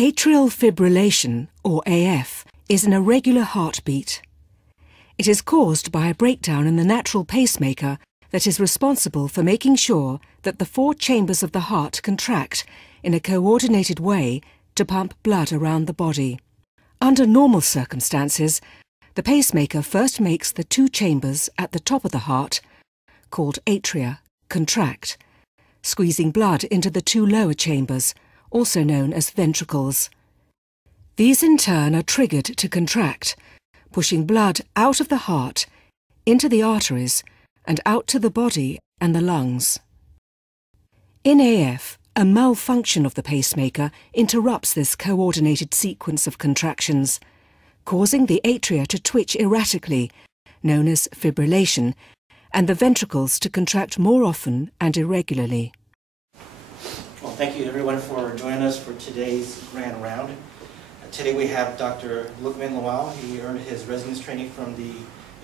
Atrial fibrillation, or AF, is an irregular heartbeat. It is caused by a breakdown in the natural pacemaker that is responsible for making sure that the 4 chambers of the heart contract in a coordinated way to pump blood around the body. Under normal circumstances, the pacemaker first makes the 2 chambers at the top of the heart, called atria, contract, squeezing blood into the 2 lower chambers, also known as ventricles. These in turn are triggered to contract, pushing blood out of the heart, into the arteries, and out to the body and the lungs. In AF, a malfunction of the pacemaker interrupts this coordinated sequence of contractions, causing the atria to twitch erratically, known as fibrillation, and the ventricles to contract more often and irregularly. Well, thank you everyone for joining us for today's grand round. Today we have Dr. Lookman Lawal. He earned his residence training from the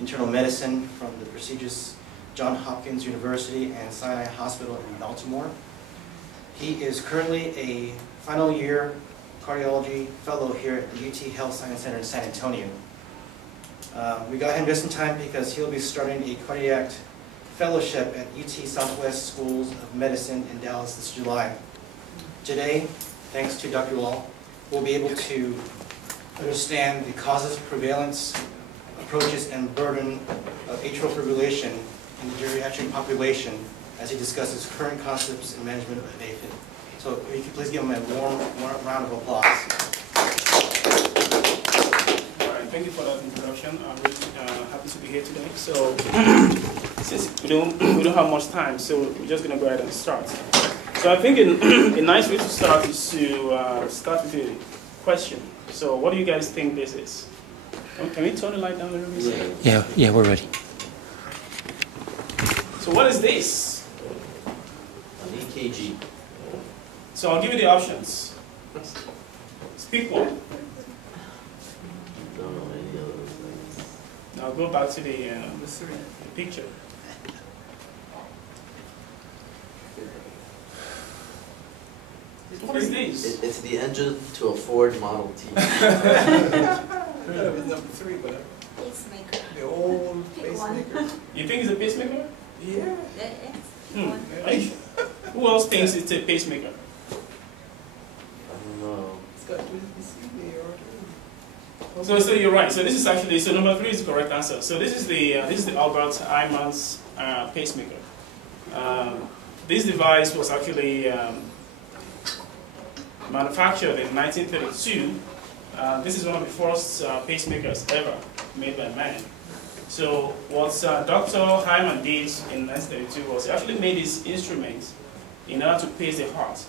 internal medicine from the prestigious Johns Hopkins University and Sinai Hospital in Baltimore. He is currently a final year cardiology fellow here at the UT Health Science Center in San Antonio. We got him just in time because he'll be starting a cardiac fellowship at UT Southwest Schools of Medicine in Dallas this July. Today, thanks to Dr. Lawal, we'll be able to understand the causes, prevalence, approaches, and burden of atrial fibrillation in the geriatric population as he discusses current concepts and management of A-Fib. So if you could please give him a warm round of applause. All right, thank you for that introduction. I'm really happy to be here today. So since we don't have much time, so we're just going to go ahead and start. So I think a nice way to start is to start with a question. So what do you guys think this is? Can we turn the light down a little bit? Yeah, we're ready. So what is this? An EKG. So I'll give you the options. Speak one. Don't know any of those things. Now go back to the picture. What is this? It's the engine to a Ford Model T. It's number 3, but Pacemaker. the old Pick pacemaker. You think it's a pacemaker? Yeah. Are you sure? Who else thinks it's a pacemaker? I don't know. It's got USB-C or So you're right. So this is actually, so number 3 is the correct answer. So this is the Albert Einmann's pacemaker. This device was actually manufactured in 1932. This is one of the first pacemakers ever made by man. So what Dr. Hyman did in 1932 was he actually made this instrument in order to pace the heart.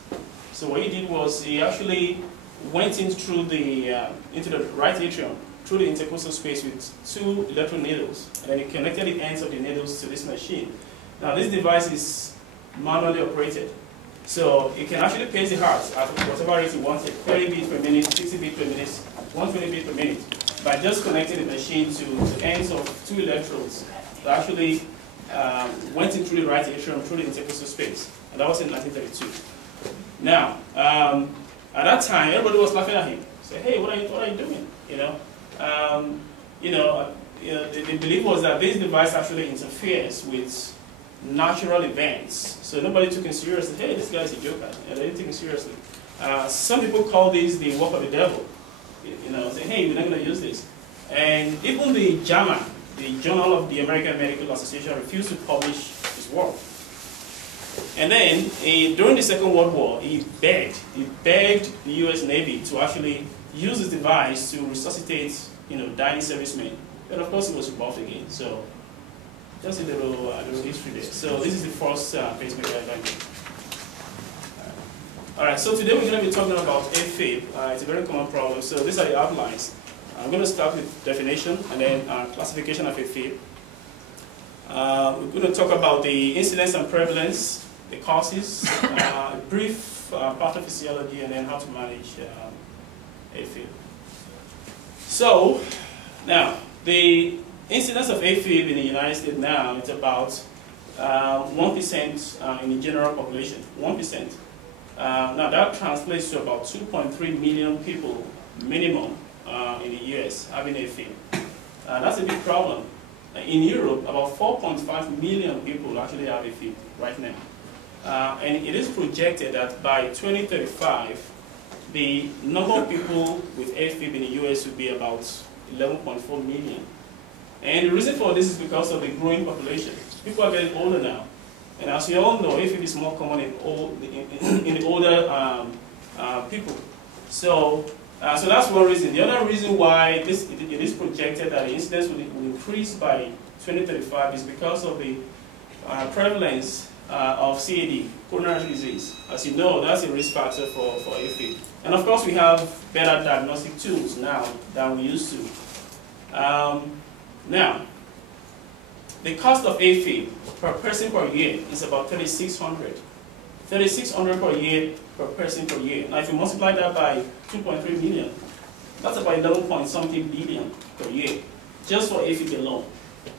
So what he did was he actually went in through the into the right atrium through the intercostal space with 2 electron needles, and then he connected the ends of the needles to this machine. Now this device is manually operated, so it can actually pace the heart at whatever rate you wanted, 30 beats per minute, 60 beats per minute, 120 beats per minute, by just connecting the machine to the ends of 2 electrodes that actually went in through the right atrium through the intercostal space, and that was in 1932. Now, at that time, everybody was laughing at him. Say, hey, what are you doing? The belief was that this device actually interferes with natural events. So nobody took him seriously. Hey, this guy's a joker. They didn't take him seriously. Some people call this the work of the devil. Saying, hey, we're not going to use this. And even the JAMA, the Journal of the American Medical Association, refused to publish his work. And then, during the Second World War, he begged the U.S. Navy to actually use this device to resuscitate, dying servicemen. But of course, it was rebuffed again. So, just a little history there. So, this is the first pacemaker invented. All right. So today we're going to be talking about A-Fib. It's a very common problem. So these are the outlines. I'm going to start with definition and then classification of A-Fib. We're going to talk about the incidence and prevalence, the causes, a brief pathophysiology, and then how to manage A-Fib. So, now, the incidence of A-Fib in the United States now is about 1% in the general population, 1%. Now that translates to about 2.3 million people minimum in the US having A-Fib. That's a big problem. In Europe, about 4.5 million people actually have A-Fib right now. And it is projected that by 2035, the number of people with A-Fib in the US will be about 11.4 million. And the reason for this is because of the growing population. People are getting older now. And as you all know, A-Fib is more common in the older people. So that's one reason. The other reason why it is projected that the incidence will increase by 2035 is because of the prevalence of CAD, coronary disease. As you know, that's a risk factor for A-Fib. And of course, we have better diagnostic tools now than we used to. Now, the cost of A-Fib per person per year is about $3,600. $3,600 per year per person per year. Now, if you multiply that by 2.3 million, that's about 11-point-something billion per year, just for A-Fib alone.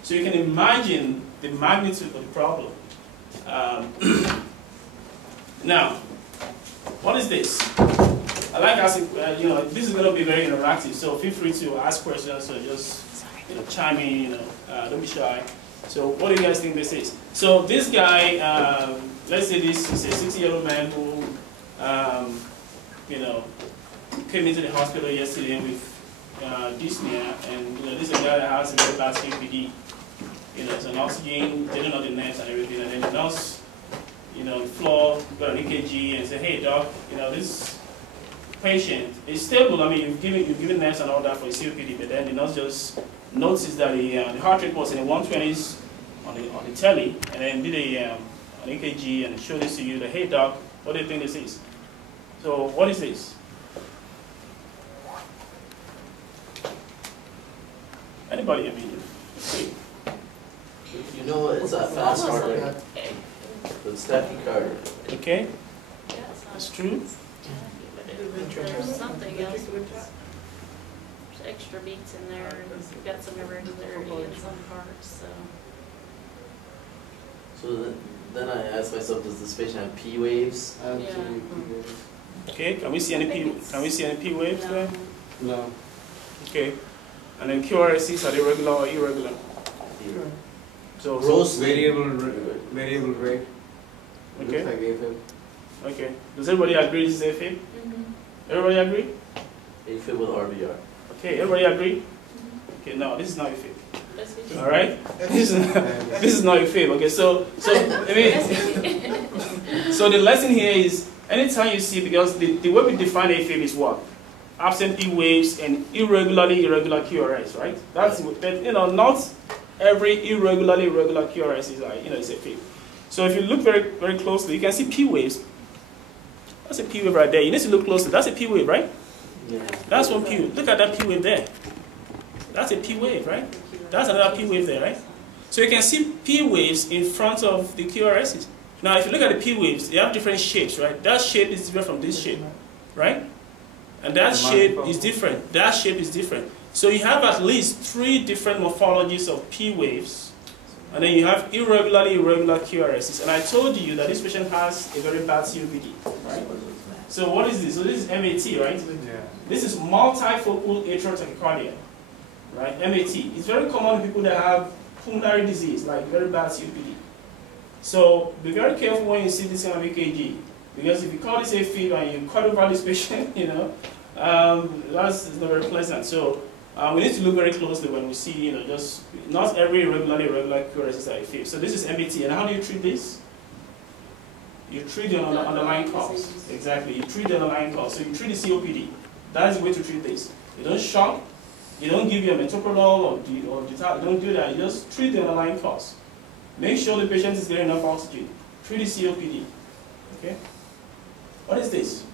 So you can imagine the magnitude of the problem. Now, what is this? I like asking, this is going to be very interactive, so feel free to ask questions or just chime in, don't be shy. So what do you guys think this is? So this guy, let's say this is a 60-year-old man who, came into the hospital yesterday with dyspnea, and this is a guy that has a very bad COPD. It's an oxygen, they don't know the nerves and everything, and then the nurse, the floor, got an EKG and say, hey doc, this patient is stable. I mean, you've given nerves and all that for his COPD, but then the nurse just noticed that the heart rate was in the 120s on the telly, and then did an EKG and showed this to you. That, hey doc, what do you think this is? So what is this? Anybody? I mean, it's a fast heart rate. It's tachycardia. Okay, that's true. There's something else. There's extra beats in there, and we've got some irregularity in some parts. So then I ask myself, does this patient have P waves? Yeah. Okay, can we see any P? Can we see any P waves there? No. Okay, and then QRSCs, are they regular or irregular? So Gross Variable rate. okay. Looks like A-Fib. Okay. Does everybody agree this is A-Fib? Everybody agree? A-Fib with RVR. Okay, everybody agree? Okay, no, this is not A-Fib. So. All right? This is not A-Fib. Okay, so so the lesson here is anytime you see, because the way we define A-Fib is what? Absent P waves and irregular QRS, right? That's not every irregular QRS is is A-Fib. So if you look very, very closely, you can see P waves. That's a P wave right there. You need to look closely. That's a P wave, right? Yeah. That's one P wave. Look at that P wave there. That's a P wave, right? That's another P wave there, right? So you can see P waves in front of the QRSs. Now, if you look at the P waves, they have different shapes, right? That shape is different from this shape, right? And that shape is different. That shape is different. So you have at least 3 different morphologies of P waves. And then you have irregular QRSs. And I told you that this patient has a very bad COPD, right? So what is this? So this is MAT, right? Yeah. This is multifocal atrial tachycardia, right? MAT. It's very common in people that have pulmonary disease, like very bad COPD. So be very careful when you see this kind of EKG, because if you call this A-Fib and you cut over this patient, that's not very pleasant. So we need to look very closely when we see, just not every irregular QRS is A-Fib. So this is MAT, and how do you treat this? You treat the underlying cause. Exactly, you treat the underlying cause. So you treat the COPD. That is the way to treat this. You don't shock, you don't give you a metoprolol or don't do that. You just treat the underlying cause. Make sure the patient is getting enough oxygen. Treat the COPD. Okay? What is this?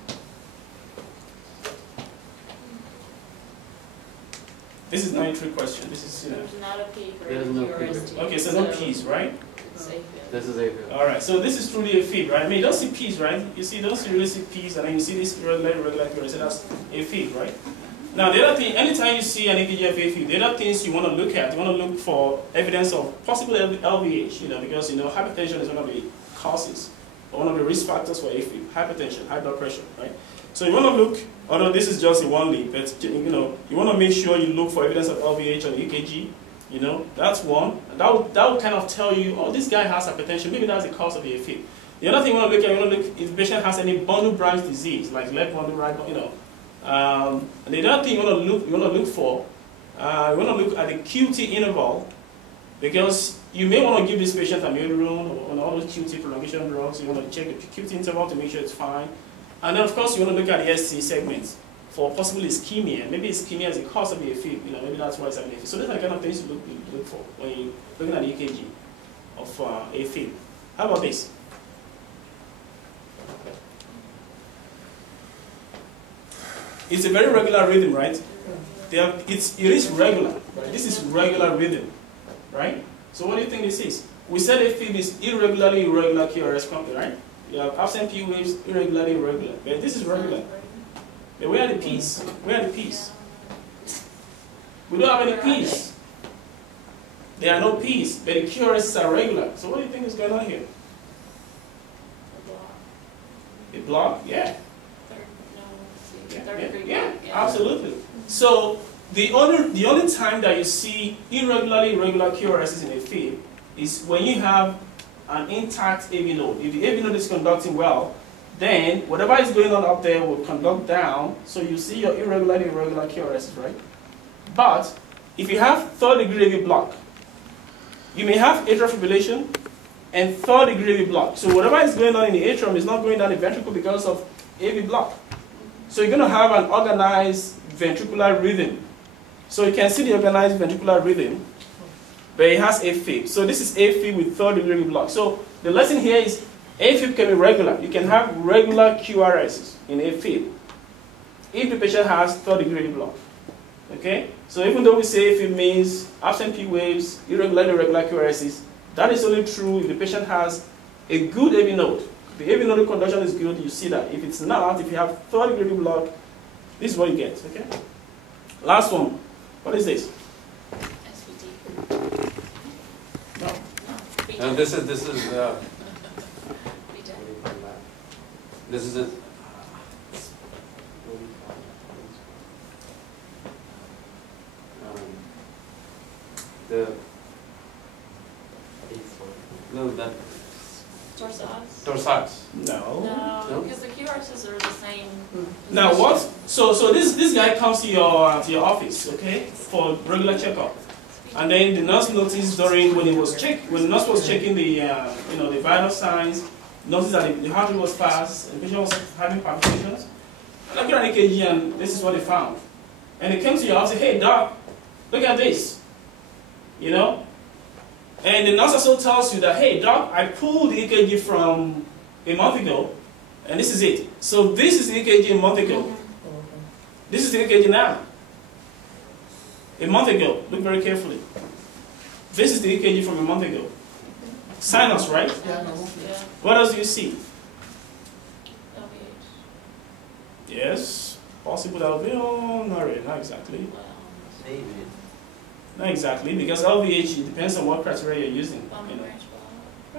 This is not a trick question. This is, There's not a P for There's no P. QRST. Okay, so no P's, right? It's A-Fib. This is A-Fib. All right, so this is truly A-Fib, right? I mean, you don't see P's, right? You don't really see P's, and then you see this irregular QRS, so that's A-Fib, right? Now, the other thing, anytime you see an EKG of A-Fib, the other things you want to look at, you want to look for evidence of possible LVH, because, hypertension is one of the causes. one of the risk factors for A-Fib, hypertension, high blood pressure, right? So you want to look, although this is just a one lead, but you know, you want to make sure you look for evidence of LVH on EKG. You know, that's one. That will kind of tell you, oh, this guy has hypertension. Maybe that's the cause of the A-Fib. The other thing you want to look at, you want to look if the patient has any bundle branch disease, like left bundle, right bundle, you know. And the other thing you want to look for, you want to look at the QT interval, because you may want to give this patient amiodarone or all those QT prolongation drugs. You want to check the QT interval to make sure it's fine. And then, of course, you want to look at the ST segments for possible ischemia. Maybe ischemia is the cause of the A-Fib. You know, maybe that's why it's having A-Fib. So those are the kind of things you look for when you're looking at the EKG of A-Fib. How about this? It's a very regular rhythm, right? It is regular. This is regular rhythm, right? So what do you think this is? We said A-Fib is irregularly irregular QRS company, right? You have absent P waves, irregularly irregular. But this is regular. But where are the P's? Where are the P's? We don't have any P's. There are no P's, but the QRSs are regular. So what do you think is going on here? A block? Yeah. Yeah, absolutely. So the only time that you see irregularly irregular QRSs in a fib is when you have an intact AV node. If the AV node is conducting well, then whatever is going on up there will conduct down, so you see your irregularly irregular QRSs, right? But if you have third-degree AV block, you may have atrial fibrillation and third-degree AV block. So whatever is going on in the atrium is not going down the ventricle because of AV block. So you're going to have an organized ventricular rhythm. So you can see the organized ventricular rhythm, but it has A-Fib. So this is A-Fib with third-degree block. So the lesson here is A-Fib can be regular. You can have regular QRSs in A-Fib if the patient has third-degree block. Okay? So even though we say A-Fib means absent P waves, irregular QRSs, that is only true if the patient has a good AV node. If the AV node conduction is good, you see that. If it's not, if you have third-degree block, this is what you get. Okay? Last one. What is this? SVT. No. This is it. That torsades. No, because the QRSs are the same. Now what? So this guy comes to your office, okay, for regular checkup, and then the nurse noticed during when the nurse was checking the the vital signs, noticed that the heart rate was fast, and the patient was having palpitations. And I got an EKG, and this is what they found. And they came to your office and said, "Hey doc, look at this," you know. And the nurse also tells you that, "Hey doc, I pulled the EKG from a month ago, and this is it. So this is the EKG a month ago. This is the EKG now. A month ago, look very carefully. This is the EKG from a month ago. Sinus, right? Yeah. What else do you see? LVH. Yes, possible LVH, not really, not exactly. Maybe. Not exactly, because LVH, it depends on what criteria you're using. Bundle branch block.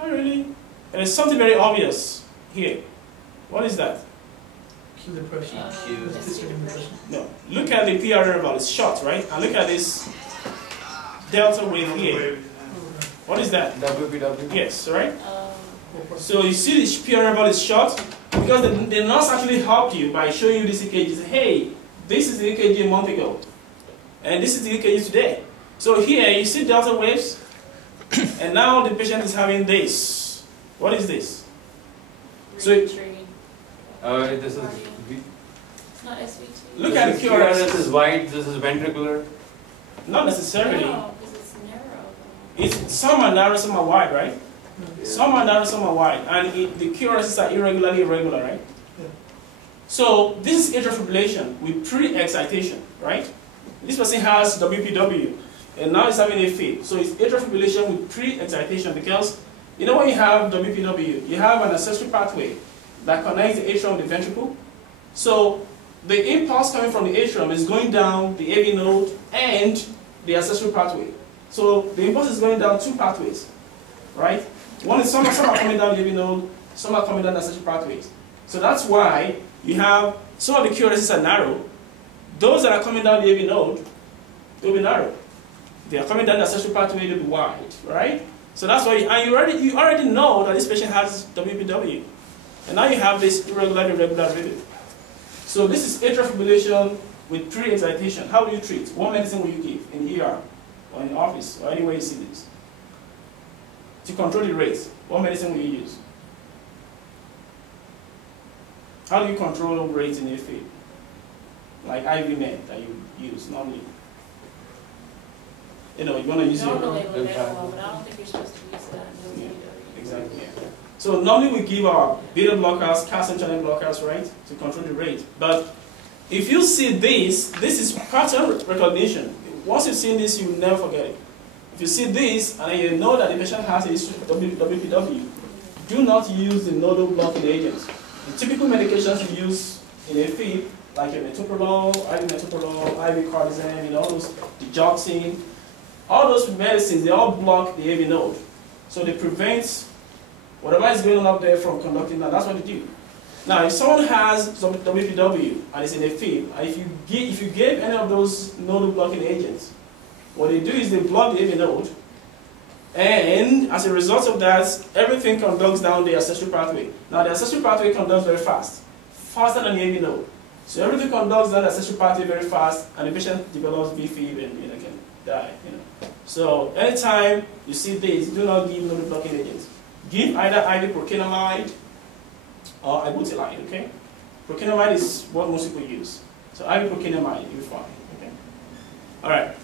Not really. And there's something very obvious here. What is that? Q depression. No. Look at the PR interval, it's short, right? And look at this delta wave here. What is that? WPW. Yes, right? So you see this PR interval is short because the nurse actually helped you by showing you this EKG. Say, hey, this is the EKG a month ago, and this is the EKG today. So here you see delta waves, and now the patient is having this. What is this? So this is Not SVT. look at the QRS. This is wide. This is ventricular. Not necessarily. No, because it's narrow. It's some are narrow, some are wide, right? Yeah. Some are narrow, some are wide, and the QRSs are irregularly irregular, right? Yeah. So this is atrial fibrillation with pre-excitation, right? This person has WPW, and now he's having A-Fib. So it's atrial fibrillation with pre-excitation because, you know, when you have WPW, you have an accessory pathway that connects the atrium with the ventricle. So the impulse coming from the atrium is going down the AV node and the accessory pathway. So the impulse is going down two pathways, right? One is some are coming down the AV node, Some are coming down the accessory pathways. So that's why you have some of the QRSs are narrow. Those that are coming down the AV node, they'll be narrow. If they are coming down the accessory pathway, they'll be wide, right? So that's why, and you already know that this patient has WPW. And now you have this irregular rhythm. So this is atrial fibrillation with pre-excitation. How do you treat? What medicine will you give in the ER or in the office or anywhere you see this? To control the rate, what medicine will you use? How do you control rates in A-Fib? Like IV med that you use normally. You know, you want to use your... Normally with Lawal, but I don't think you're supposed to use that in Yeah, WPW. exactly. Yeah. So normally we give our beta blockers, calcium channel blockers, right, to control the rate. But if you see this is pattern recognition. Once you've seen this, you will never forget it. If you see this and you know that the patient has a history of WPW, do not use the nodal blocking agents. The typical medications you use in A-Fib, like your metoprolol, IV metoprolol, IV cardizem, you know, those, the digoxin, all those medicines, they all block the AV node. So they prevent whatever is going on up there from conducting that. That's what they do. Now, if someone has some WPW and is in A-Fib, and if you gave any of those nodal blocking agents, what they do is they block the AV node, and as a result of that, everything conducts down the accessory pathway. Now, the accessory pathway conducts very fast, faster than the AV node. So everything conducts down the accessory pathway very fast, and the patient develops B-Fib and can die. So anytime you see this, do not give nodal blocking agents. Give either IV procainamide or ibutilide. Okay, procainamide is what most people use. So IV procainamide, you'll be fine. Okay. All right.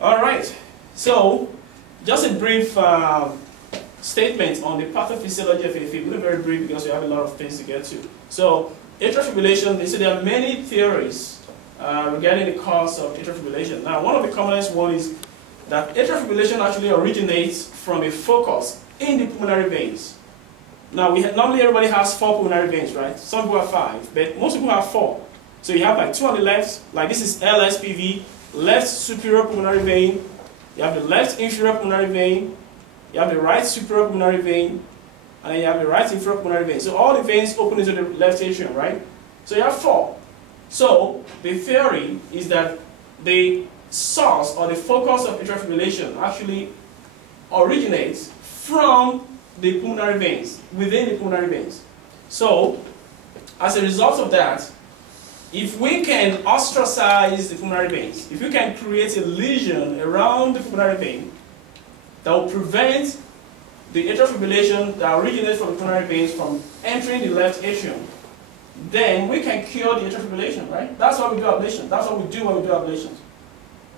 All right. So, just a brief statement on the pathophysiology of A-Fib. We'll be very brief because we have a lot of things to get to. So, atrial fibrillation, so there are many theories regarding the cause of atrial fibrillation. Now, one of the commonest ones is that atrial fibrillation actually originates from a focus in the pulmonary veins. Now, normally everybody has 4 pulmonary veins, right? Some people have 5, but most people have 4. So you have like 2 on the left, like this is LSPV, left superior pulmonary vein. You have the left inferior pulmonary vein, you have the right superior pulmonary vein, and then you have the right inferior pulmonary vein. So all the veins open into the left atrium, right? So you have 4. So the theory is that the source or the focus of atrial fibrillation actually originates from the pulmonary veins, within the pulmonary veins. So as a result of that, if we can ostracize the pulmonary veins, if we can create a lesion around the pulmonary vein that will prevent the atrial fibrillation that originates from the pulmonary veins from entering the left atrium, then we can cure the atrial fibrillation, right? That's why we do ablation. That's what we do when we do ablations.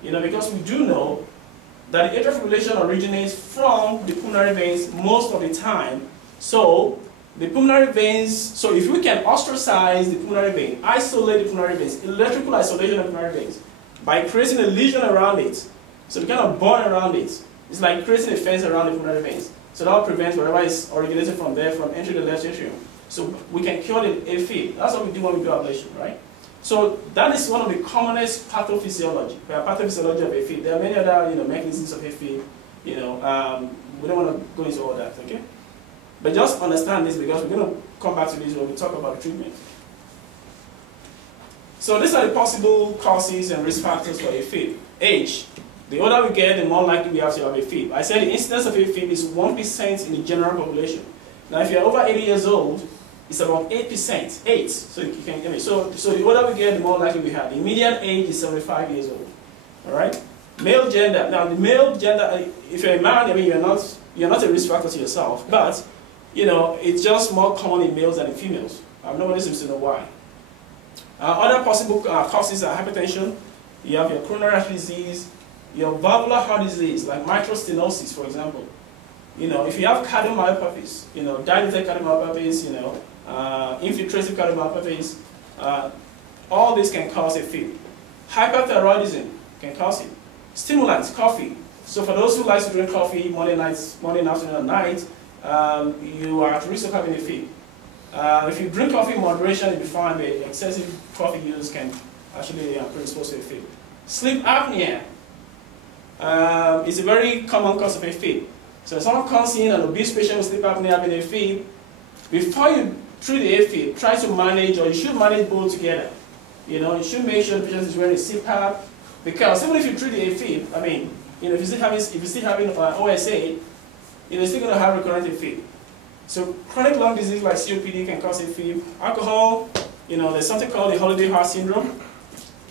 Because we do know that the atrial fibrillation originates from the pulmonary veins most of the time. So the pulmonary veins, so if we can ostracize the pulmonary vein, isolate the pulmonary veins, electrical isolation of pulmonary veins, by creating a lesion around it, so we kind of burn around it. It's like creating a fence around the pulmonary veins. So that will prevent whatever is originated from there from entering the left atrium. So we can cure the A-Fib. That's what we do when we do ablation, right? So that is one of the commonest pathophysiology of A-Fib. There are many other mechanisms of A-Fib. We don't want to go into all that, okay? But just understand this because we're going to come back to this when we talk about treatment. So these are the possible causes and risk factors for A-Fib. Age. The older we get, the more likely we have to have A-Fib. I said the incidence of A-Fib is 1% in the general population. Now if you're over 80 years old, it's about 8%. 8. So you can so the older we get, the more likely we have. The median age is 75 years old. Alright? Male gender. Now the male gender, if you're a man, you're not a risk factor to yourself, but it's just more common in males than in females. Nobody seems to know why. Other possible causes are hypertension. You have your coronary artery disease, your valvular heart disease, like mitral stenosis, for example. If you have cardiomyopathies, dilated cardiomyopathies, infiltrative cardiomyopathies, all this can cause A-Fib. Hyperthyroidism can cause it. Stimulants, coffee. So for those who like to drink coffee morning, afternoon, and night, you are at risk of having A-Fib. If you drink coffee in moderation, you'll be fine, but excessive coffee use can actually predispose to A-Fib. Sleep apnea is a very common cause of A-Fib. So if someone comes in, an obese patient with sleep apnea having A-Fib, before you treat the A-Fib, try to manage, or you should manage both together. You know, you should make sure the patient is wearing a CPAP, because even if you treat the A-Fib, I mean, you know, if you're still having OSA, you know, you're still going to have recurrent A-Fib. So chronic lung disease like COPD can cause A-Fib. Alcohol, you know, there's something called the holiday heart syndrome.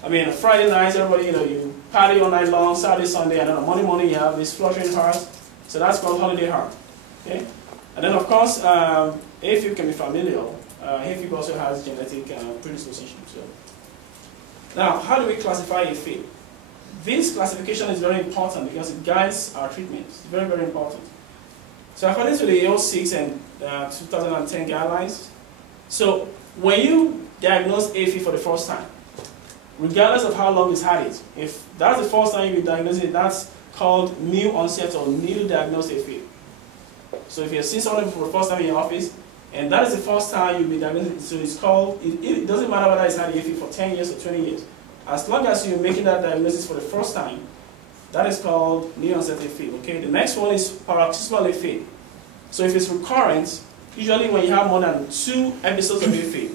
I mean, Friday nights, everybody, you know, you party all night long, Saturday, Sunday, and then on Monday morning you have this fluttering heart. So that's called holiday heart. Okay? And then, of course, A-Fib can be familial. A-Fib also has genetic predisposition. So. Now, how do we classify A-Fib? This classification is very important because it guides our treatment. It's very, very important. So according to the 06 and 2010 guidelines, so when you diagnose A-Fib for the first time, regardless of how long it's had it, if that's the first time you diagnose it, that's called new onset or new diagnosed A-Fib. So if you're seeing someone for the first time in your office, and that is the first time you'll be diagnosed, so it's called, it doesn't matter whether it's had A-Fib for 10 years or 20 years. As long as you're making that diagnosis for the first time, that is called new onset A-Fib. Okay? The next one is paroxysmal A-Fib. So if it's recurrent, usually when you have more than 2 episodes of A-Fib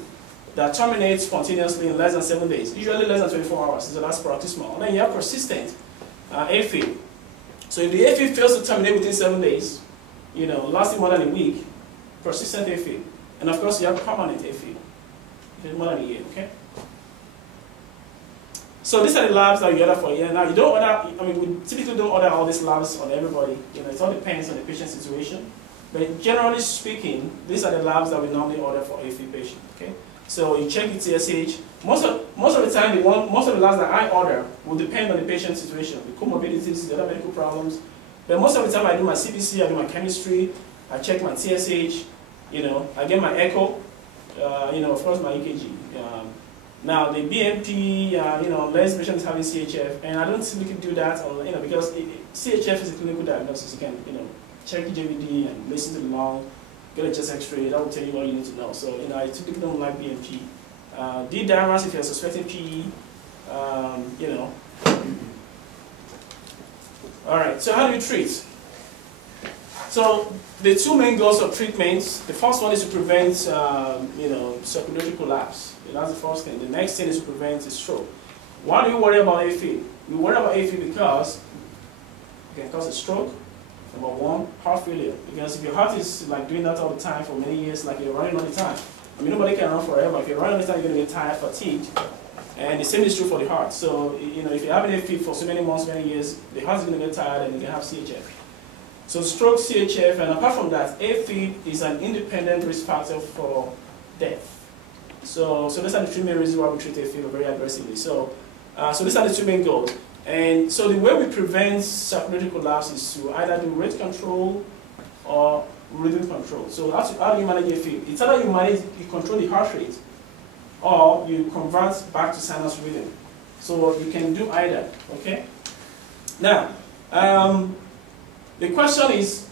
that terminate spontaneously in less than 7 days, usually less than 24 hours, so that's paroxysmal. And then you have persistent A-Fib. So if the A-Fib fails to terminate within 7 days, you know, lasting more than a week, persistent A-Fib. And of course you have permanent A-Fib, more than a year, okay? So these are the labs that you order for a year. Now you don't order, I mean, we typically don't order all these labs on everybody. You know, it all depends on the patient's situation. But generally speaking, these are the labs that we normally order for A-Fib patient, okay? So you check the TSH. Most of the time, most of the labs that I order will depend on the patient's situation, the comorbidities, the other medical problems. But most of the time I do my CBC, I do my chemistry, I check my TSH, you know, I get my echo, you know, of course my EKG. Now the BMP, you know, unless patient is having CHF, and I don't typically do that, or, you know, because CHF is a clinical diagnosis. You can, you know, check the JVD and listen to the lung, get a chest X-ray. That will tell you what you need to know. So, you know, I typically don't like BMP. D-diamonds if you're suspecting PE, you know. All right. So how do you treat? So the 2 main goals of treatments. The first one is to prevent, you know, circulatory collapse. That's the first thing. The next thing is to prevent a stroke. Why do you worry about A-Fib? You worry about A-Fib because it can cause a stroke. Number 1, heart failure. Because if your heart is like doing that all the time for many years, like you're running all the time. I mean, nobody can run forever. If you're running all the time, you're going to get tired, fatigued. And the same is true for the heart. So, you know, if you're having A-Fib for so many months, many years, the heart is going to get tired and you can have CHF. So stroke, CHF, and apart from that, A-Fib is an independent risk factor for death. So these are the 3 main reasons why we treat A-Fib very aggressively. So these are the 2 main goals. And so the way we prevent circulatory collapse is to either do rate control or rhythm control. So how do you manage A-Fib? It's either you control the heart rate or you convert back to sinus rhythm. So you can do either, okay? Now, the question is,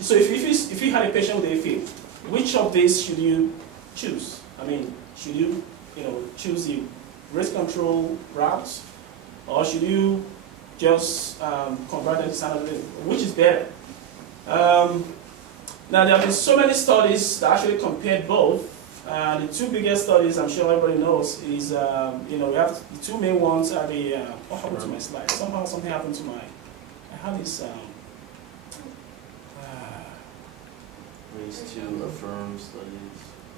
so if you had a patient with A-Fib, which of these should you choose? I mean, should you, choose the rate control routes, or should you just convert it to sinus rhythm? Which is better? Now, there have been so many studies that actually compared both. The 2 biggest studies, I'm sure everybody knows, is, we have the 2 main ones are the, what happened to my slide? Somehow something happened to my, I have this, These 2 affirm studies.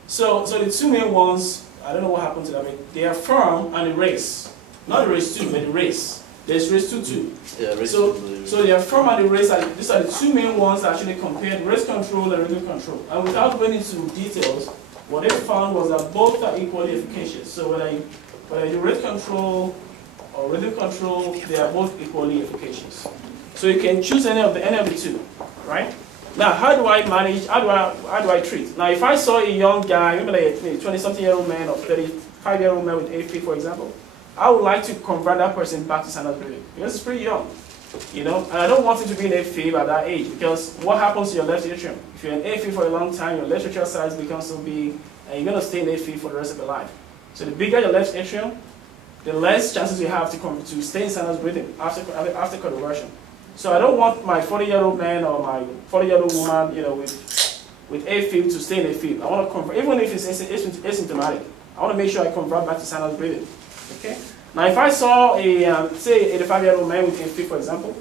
So the 2 main ones, I don't know what happened to them. They are affirm and the race. Not the race 2, but the race. There's race 2 too. Yeah, race so 2. So the affirm and the race, these are the 2 main ones that actually compared race control and rhythm control. And without going into details, what they found was that both are equally efficacious. So whether you rate control or rhythm control, they are both equally efficacious. So you can choose any of the 2, right? Now, how do I manage? How do I treat? Now, if I saw a young guy, maybe like a 20-something-year-old man or 35-year-old man with A-Fib, for example, I would like to convert that person back to sinus rhythm because it's pretty young, and I don't want him to be in A-Fib at that age because what happens to your left atrium? If you're in A-Fib for a long time, your left atrial size becomes so big, and you're going to stay in A-Fib for the rest of your life. So the bigger your left atrium, the less chances you have to stay in sinus breathing after conversion. So I don't want my 40-year-old man or my 40-year-old woman, you know, with A-Fib to stay in A-Fib. I want to convert, even if it's asymptomatic, I want to make sure I convert back to sinus breathing. Okay? Now, if I saw a, say, 85-year-old man with A-Fib, for example,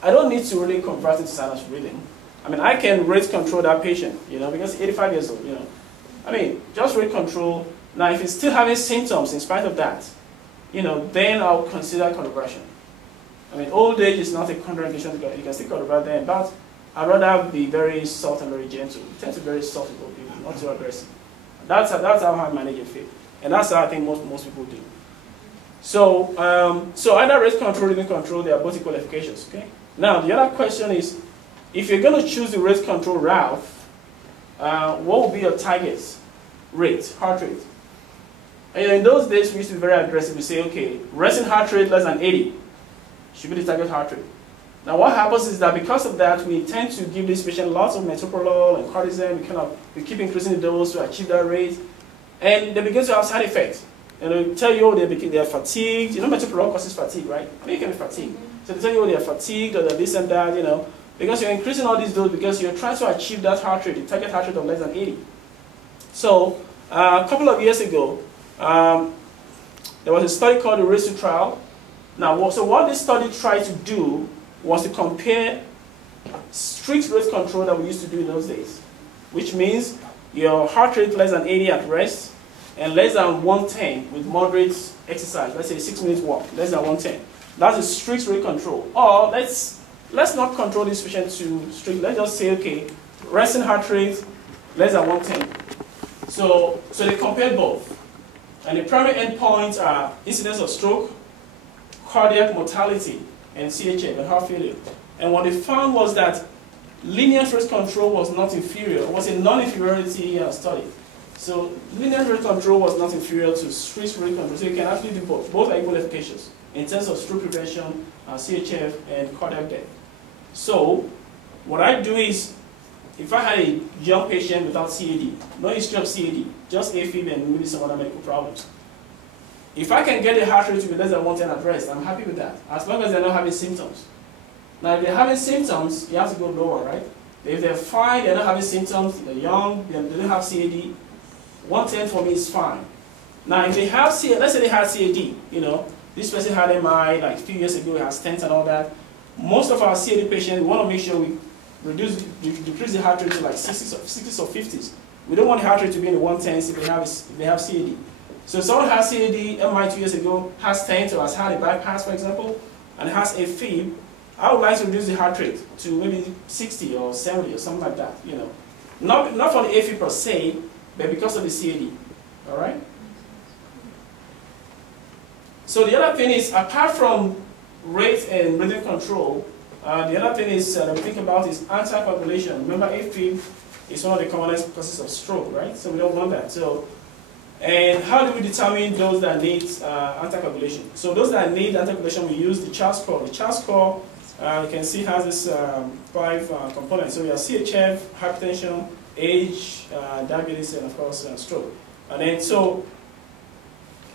I don't need to really convert into sinus breathing. I mean, I can rate control that patient, you know, because 85 years old, you know. I mean, just rate control. Now, if he's still having symptoms in spite of that, you know, then I'll consider conversion. I mean, old age is not a contraindication. You can still convert then, but I'd rather be very soft and very gentle. We tend to be very soft with old people, not too aggressive. That's how I manage a fit. And that's how I think most people do. So, so either rate control or rhythm control, they are both equal efficacious, okay? Now, the other question is, if you're going to choose the rate control route, what will be your target rate, heart rate? And in those days, we used to be very aggressive. We say, okay, resting heart rate less than 80 should be the target heart rate. Now, what happens is that because of that, we tend to give this patient lots of metoprolol and cortisone. We keep increasing the dose to achieve that rate, and they begin to have side effects. And they tell you, oh, they are fatigued. You know, metoprolol causes fatigue, right? I mean, you can be fatigued. So they tell you, oh, they are fatigued, or they're this and that, you know, because you're increasing all these doses because you're trying to achieve that heart rate, the target heart rate of less than 80. So a couple of years ago, there was a study called the RACE trial. Now, so what this study tried to do was to compare strict rate control that we used to do in those days, which means your heart rate less than 80 at rest and less than 110 with moderate exercise. Let's say 6 minutes walk, less than 110. That's a strict rate control. Or let's not control this patient to strict. Let's just say, okay, resting heart rate less than 110. So they compared both. And the primary endpoints are incidence of stroke, cardiac mortality, and CHF, and heart failure. And what they found was that linear rate control was not inferior. It was a non-inferiority study. So linear rate control was not inferior to strict rate control. So you can actually do both. Both are equal efficacious in terms of stroke prevention, CHF, and cardiac death. So what I do is, if I had a young patient without CAD, no history of CAD, just A-Fib and maybe some other medical problems, if I can get the heart rate to be less than 110 at rest, I'm happy with that, as long as they're not having symptoms. Now, if they're having symptoms, you have to go lower, right? If they're fine, they're not having symptoms, they're young, they don't have CAD, 110 for me is fine. Now, if they have CAD, let's say they have CAD, you know, this person had MI like a few years ago, he has stents and all that. Most of our CAD patients, we want to make sure we decrease the heart rate to like 60s or 50s. We don't want the heart rate to be in the 110s if they have CAD. So if someone has CAD, MI 2 years ago, has stents or has had a bypass, for example, and has a Fib, I would like to reduce the heart rate to maybe 60 or 70 or something like that, you know. Not for the A-Fib per se, but because of the CAD, all right? So the other thing is, apart from rate and rhythm control, the other thing is that we think about is anticoagulation. Remember, A-Fib is one of the commonest causes of stroke, right? So we don't want that. So, and how do we determine those that need anticoagulation? So those that need anticoagulation, we use the CHAR score. The CHAR score, you can see, has this 5 components. So we have CHF, hypertension, age, diabetes, and of course stroke. And then so,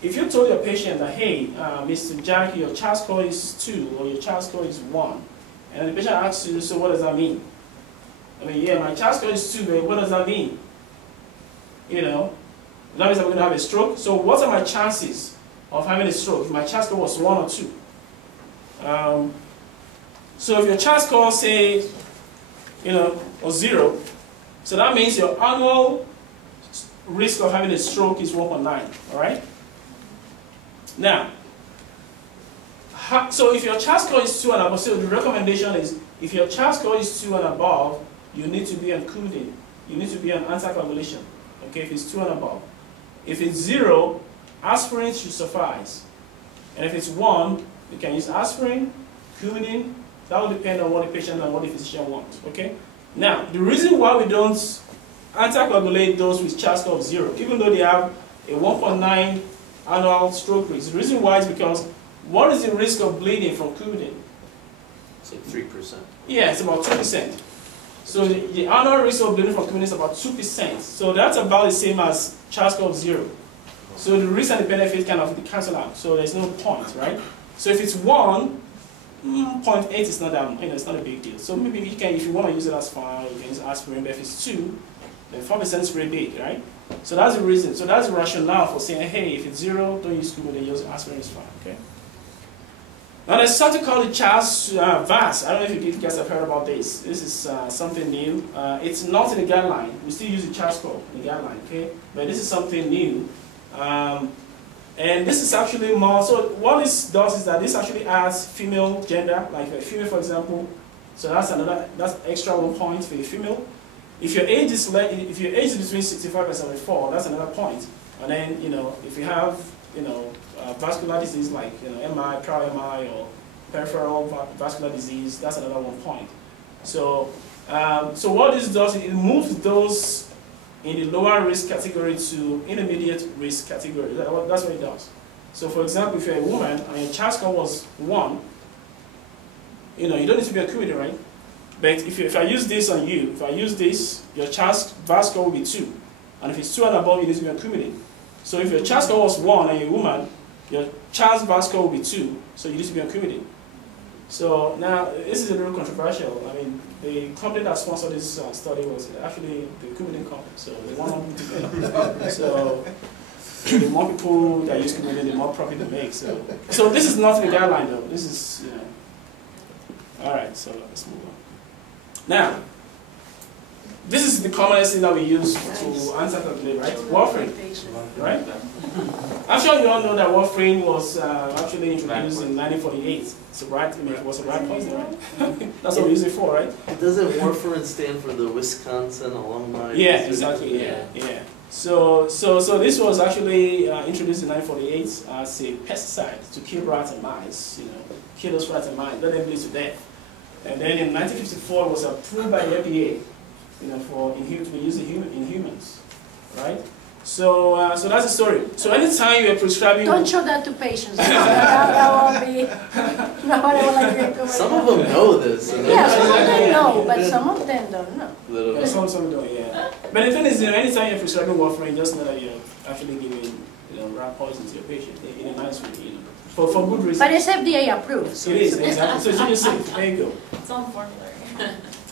if you told your patient that, hey, Mr. Jack, your CHAR score is 2 or your CHAR score is 1, and the patient asks you, so what does that mean? I mean, yeah, my CHAR score is 2, but what does that mean? You know, that means I'm going to have a stroke. So what are my chances of having a stroke if my CHAR score was 1 or 2? So if your CHAR score, say, you know, or 0, so that means your annual risk of having a stroke is 1.9, all right? Now, so if your CHAR score is 2 and above, so the recommendation is, if your CHAR score is 2 and above, you need to be on codeine. You need to be on anticoagulation, okay, if it's 2 and above. If it's 0, aspirin should suffice. And if it's 1, you can use aspirin, codeine. That will depend on what the patient and what the physician wants, okay? Now, the reason why we don't anticoagulate those with CHAR score of 0, even though they have a 1.9 annual stroke risk, the reason why is because what is the risk of bleeding from codeine? It's like 3%. Yeah, it's about 2%. So the annual risk of bleeding from codeine is about 2%. So that's about the same as CHAR score of 0. So the risk and the benefit kind of cancel out. So there's no point, right? So if it's 1, 0.8 is not that, it's not a big deal. So maybe you can, if you want to use it as fine, you can use aspirin. But if it's 2, then 5% is very big, right? So that's the reason. So that's the rationale for saying, hey, if it's 0, don't use Coumadin, use aspirin is fine, okay? Now there's something called the CHAS VAS. I don't know if you guys have heard about this. This is something new. It's not in the guideline. We still use the CHAS score in the guideline, okay? But this is something new. And this is actually more, so what this does is that this actually adds female gender, like a female, for example. So that's extra 1 point for a female. If your age is between 65 and 74, that's another point. And then, if you have, vascular disease like, MI, trial MI, or peripheral vascular disease, that's another 1 point. So, so what this does, it moves those in the lower risk category to intermediate risk category. That's what it does. So, for example, if you're a woman and your CHAS score was 1, you don't need to be a Coumadin, right? But if I use this on you, if I use this, your CHAS VAS score will be 2. And if it's 2 and above, you need to be a Coumadin. So if your CHAS score was 1 and you're a woman, your CHAS VAS score will be 2, so you need to be a Coumadin. So now, this is a little controversial. I mean, the company that sponsored this study was actually the Coumadin company. So they want to So the more people that use Coumadin, the more profit they make. So this is not the guideline though. This is, all right, so let's move on. Now, this is the commonest thing that we use to answer today, right? Warframe, right? I'm sure you all know that Warframe was actually introduced in 1948. So it was a rat poison, right? That's what we use it for, right? Doesn't warfarin stand for the Wisconsin alumni? Yeah, exactly. Yeah. So this was actually introduced in 1948 as a pesticide to kill rats and mice. Kill those rats and mice, let them bleed to death. And then in 1954, it was approved by the FDA, to be used in humans, right? So that's the story. So anytime you are prescribing... Don't show that to patients. That won't be... Nobody will like recommend. Some of them know this. Yeah, some of them know, but some of them don't know. Yeah, some don't, yeah. But the thing is, anytime you're prescribing warfarin, just know that you're actually giving rat poison to your patient in a nice way, for good reason. But it's FDA approved. So it is, exactly. So it's safe. There you go. It's on formulary.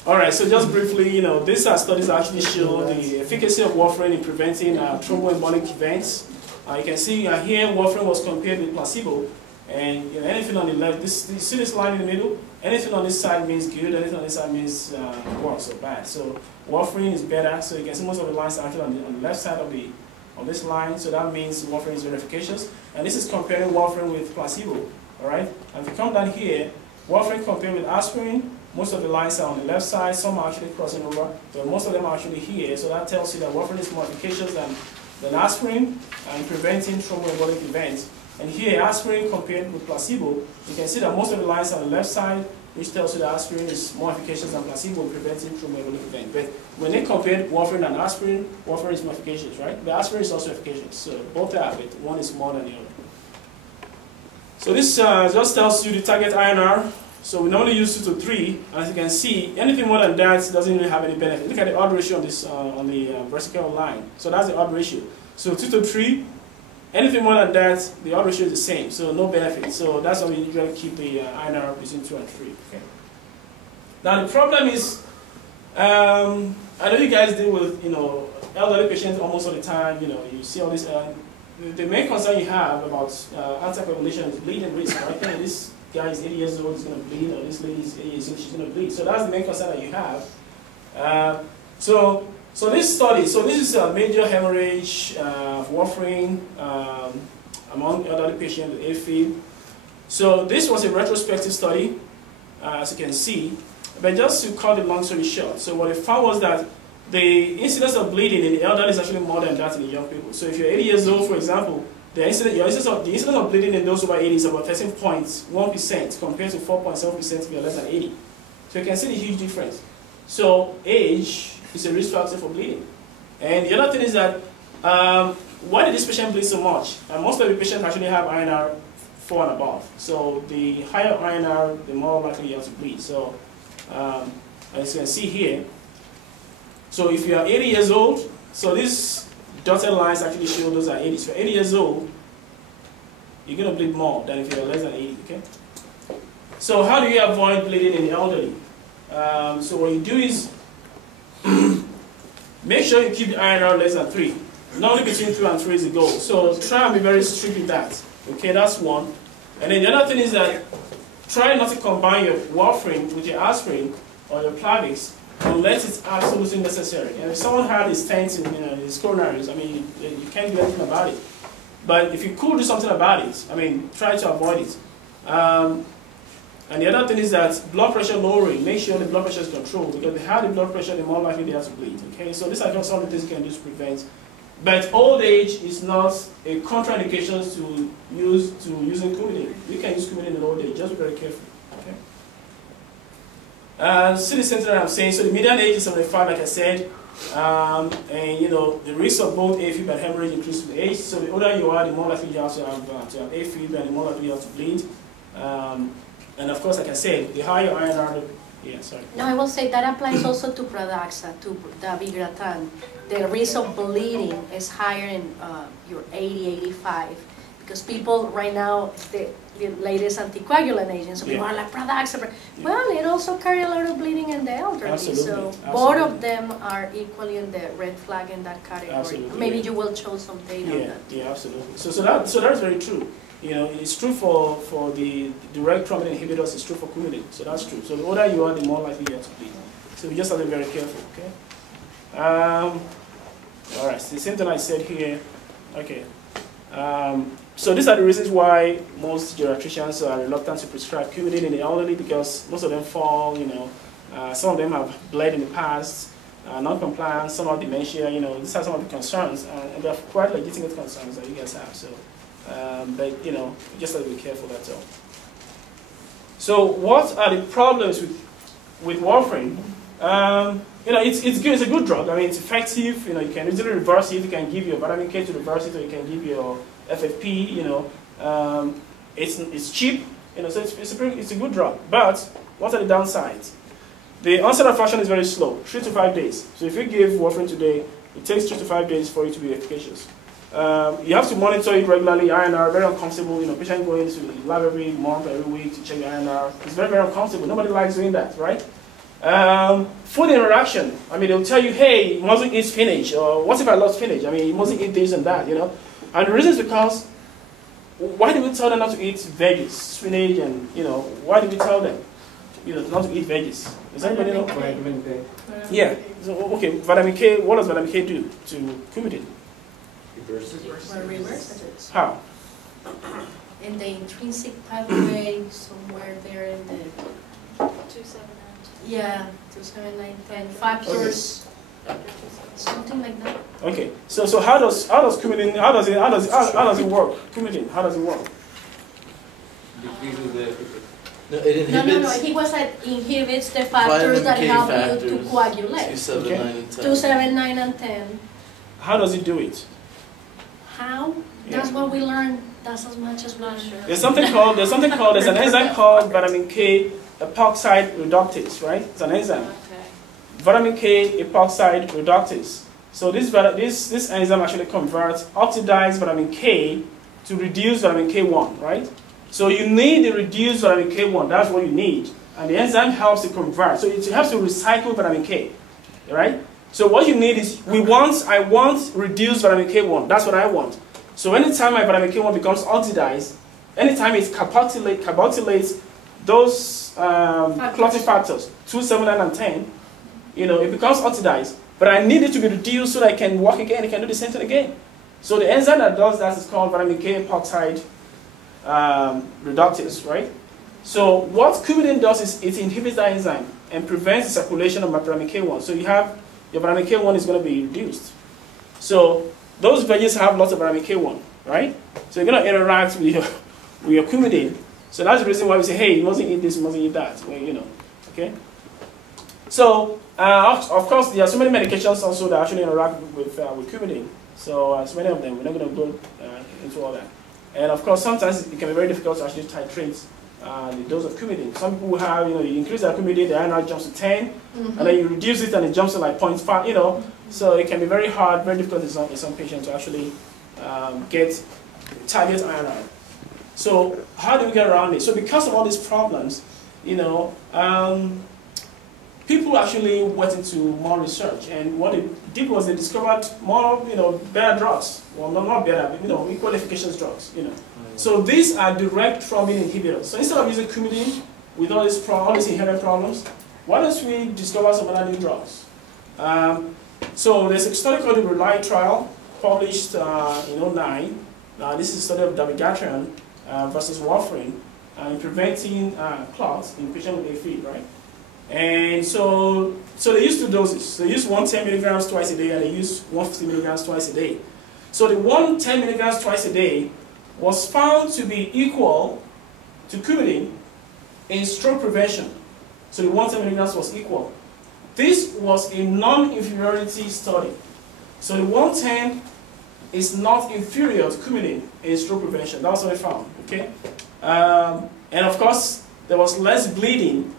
All right, so just briefly, these studies actually show the efficacy of warfarin in preventing thromboembolic events. You can see here warfarin was compared with placebo, and anything on the left, you see this line in the middle? Anything on this side means good, anything on this side means worse or bad. So warfarin is better, so you can see most of the lines are actually on the left side of this line, so that means warfarin is very efficacious. And this is comparing warfarin with placebo, all right? And if you come down here, warfarin compared with aspirin, most of the lines are on the left side, some are actually crossing over, but most of them are actually here, so that tells you that warfarin is more efficacious than aspirin in preventing thromboembolic events. And here, aspirin compared with placebo, you can see that most of the lines are on the left side, which tells you that aspirin is more efficacious than placebo in preventing thromboembolic events. But when they compared warfarin and aspirin, warfarin is more efficacious, right? But aspirin is also efficacious, so both are, but one is more than the other. So this just tells you the target INR. So we normally use 2 to 3, and as you can see, anything more than that doesn't really have any benefit. Look at the odd ratio on this on the vertical line. So that's the odd ratio. So 2 to 3, anything more than that, the odd ratio is the same. So no benefit. So that's why we usually keep the INR between 2 and 3. Okay. Now the problem is, I know you guys deal with elderly patients almost all the time. You see all this. The main concern you have about anticoagulation is bleeding risk, right? This guy is 80 years old, he's going to bleed, or this lady is 80 years old, she's going to bleed. So that's the main concern that you have. So this study, this is a major hemorrhage of warfarin among elderly patients with A-Fib. So this was a retrospective study, as you can see. But just to cut the long story short, so what they found was that the incidence of bleeding in the elderly is actually more than that in the young people. So if you're 80 years old, for example, the incidence of bleeding in those over 80 is about 13.1% compared to 4.7% if you're less than 80. So you can see the huge difference. So age is a risk factor for bleeding. And the other thing is that why did this patient bleed so much? Most of the patients actually have INR 4 and above. So the higher INR, the more likely you have to bleed. So as you can see here, so if you are 80 years old, so these dotted lines actually show those are 80. If you're 80 years old, you're going to bleed more than if you're less than 80, okay? So how do you avoid bleeding in the elderly? So what you do is make sure you keep the INR less than 3. Normally between 2 and 3 is the goal. So try and be very strict with that. Okay, that's one. And then the other thing is that try not to combine your warfarin with your aspirin or your Plavix unless it's absolutely necessary. And if someone had his stents in his coronaries, I mean, you can't do anything about it. But if you could do something about it, I mean, try to avoid it. And the other thing is that blood pressure lowering, make sure the blood pressure is controlled, because the higher the blood pressure, the more likely they have to bleed. Okay, so these are just some of the things you can do to prevent. But old age is not a contraindication to using Coumadin. You can use Coumadin in old age, just be very careful. Okay. See the same thing that I'm saying. So the median age is 75, like I said, and you know the risk of both A-Fib and hemorrhage increases with age. So the older you are, the more likely you have to have A-Fib, and the more likely you have to bleed. And of course, like I said, the higher INR, yeah, sorry. No, I will say that applies also to Pradaxa, to the Vigratan. The risk of bleeding is higher in your 80, 85, because people right now, the latest anticoagulant agents, so people are like Pradaxa. Well, it also carry a lot of bleeding in the elderly. Absolutely. So Absolutely. both of them are equally in the red flag in that category. Absolutely. Maybe you will show some data on that. Yeah, absolutely. So that's very true. You know, it's true for the direct thrombin inhibitors, it's true for Coumadin. So that's true. So the older you are, the more likely you are to bleed. So we just have to be very careful, okay? All right, so the same thing I said here. Okay. So these are the reasons why most geriatricians are reluctant to prescribe Coumadin in the elderly, because most of them fall, you know, some of them have bled in the past, non-compliance, some have dementia, you know, these are some of the concerns, and they're quite legitimate concerns that you guys have. So. But you know, you just have to be careful, that's all. So what are the problems with warfarin? You know, it's good. It's a good drug. I mean, it's effective. You know, you can easily reverse it. You can give your vitamin K to reverse it, or you can give your FFP. You know, it's cheap. You know, so it's a good drug. But what are the downsides? The onset of action is very slow, 3 to 5 days. So if you give warfarin today, it takes 3 to 5 days for it to be efficacious. You have to monitor it regularly. INR, very uncomfortable. You know, patient going to the lab every month, every week to check the INR. It's very, very uncomfortable. Nobody likes doing that, right? Food interaction. I mean, they'll tell you, hey, you mustn't eat spinach, or what if I love spinach? I mean, you mustn't eat this and that, you know. And the reason is because, why do we tell them not to eat veggies, spinach, and you know, why do we tell them, you know, not to eat veggies? Does anybody know? Vitamin K. Yeah. So, okay, vitamin K. What does vitamin K do to Coumadin? Reverse it. How? In the intrinsic pathway, somewhere there in the 279. 27910 factors, something like that. Okay. So how does Coumadin how does it work? Coumadin, how does it work? Decreases the No, it inhibits. No. He was like inhibits the factors that K help you factors, to coagulate. 2, 7, 9, and 10. 2, 7, 9, and 10. How does it do it? How? That's what we learned. That's as much as we learned. There's an enzyme called vitamin K epoxide reductase, right? It's an enzyme. Okay. Vitamin K epoxide reductase. So this enzyme actually converts oxidized vitamin K to reduce vitamin K1, right? So you need the reduced vitamin K1. That's what you need, and the enzyme helps to convert. So it helps to recycle vitamin K, right? So what you need is, I want reduced vitamin K1. That's what I want. So anytime my vitamin K1 becomes oxidized, anytime it carboxylates those clotting factors, 2, 7, 9, and 10, you know, it becomes oxidized. But I need it to be reduced so that I can work again. It can do the same thing again. So the enzyme that does that is called vitamin K epoxide reductase, right? So what Coumadin does is it inhibits that enzyme and prevents the circulation of my vitamin K1. So you have your vitamin K1 is going to be reduced. So those veggies have lots of vitamin K1, right? So you're going to interact with your Coumadin. So that's the reason why we say, hey, you mustn't eat this, you mustn't eat that. Well, you know, okay? So, of course, there are so many medications also that actually interact with Coumadin. So, so many of them, we're not going to go into all that. And of course, sometimes it can be very difficult to actually titrate the dose of Coumadin. Some people have, you know, you increase the Coumadin, the INR jumps to 10, and then you reduce it and it jumps to like 0.5, you know. So it can be very hard, very difficult in some patients to actually get target INR. So how do we get around it? So because of all these problems, you know, people actually went into more research, and what they did was they discovered more, you know, better drugs. Well, not better, but, you know, equal efficacious drugs, you know. So these are direct thrombin inhibitors. So instead of using coumadin with all these inherent problems, why don't we discover some other new drugs? So there's a study called the RELY trial, published in 2009. This is a study of dabigatran versus warfarin in preventing clots in patients with A-Fib, right? And so they use two doses. They use 110 milligrams twice a day, and they use 150 milligrams twice a day. So the 110 milligrams twice a day was found to be equal to coumadin in stroke prevention. So the 110 milligrams was equal. This was a non-inferiority study. So the 110 is not inferior to coumadin in stroke prevention. That's what I found, okay? And of course, there was less bleeding,